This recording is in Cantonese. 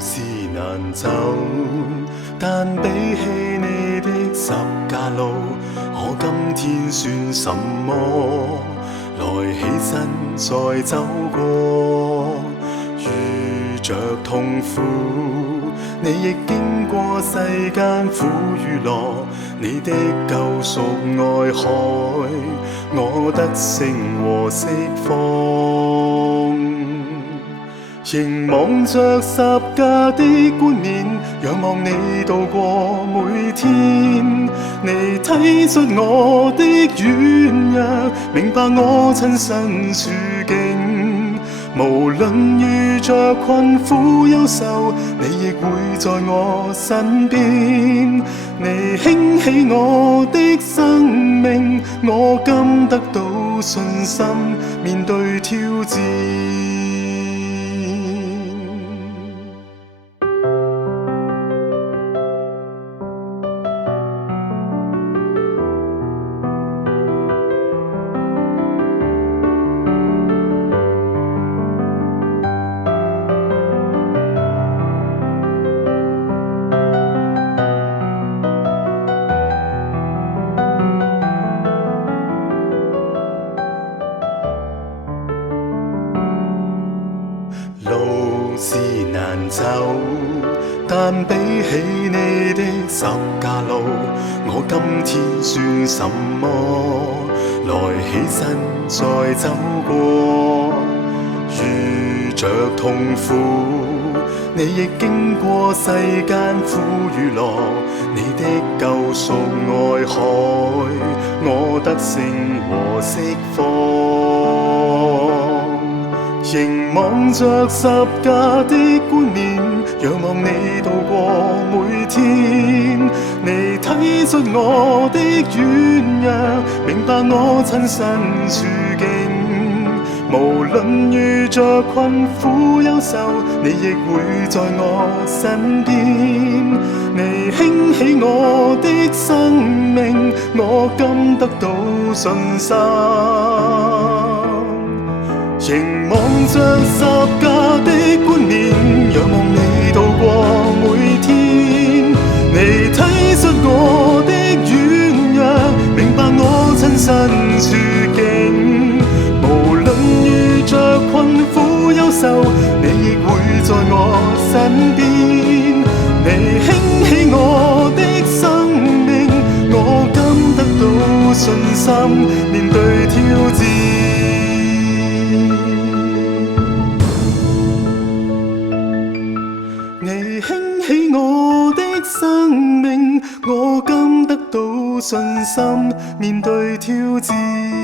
是難走，但比起你的十架路，我今天算什麼？來起身再走過，遇着痛苦，你亦經過世間苦與樂，你的救贖愛海，我得勝和釋放。凝望着十架的冠冕，仰望你度過每天。你體恤我的軟弱，明白我親身處境。無論遇着困苦憂愁，你亦會在我身邊。你興起我的生命，我今得到信心，面對挑戰。路是難走，但比起你的十架路，我今天算什麼？來起身再走過，遇着痛苦，你亦經過世間苦與樂，你的救贖愛海，我得勝和釋放。凝望着十架的冠冕，仰望你度過每天。你體恤我的軟弱，明白我親身處境。無論遇着困苦憂愁，你亦會在我身邊。你興起我的生命，我今得到信心。凝望着十架的冠冕，仰望你度過每天。你體恤我的軟弱，明白我親身處境。無論遇着困苦憂愁，你亦會在我身邊。你興起我的生命，我今得到信心，面對挑戰。你興起我的生命，我今得到信心，面對挑戰。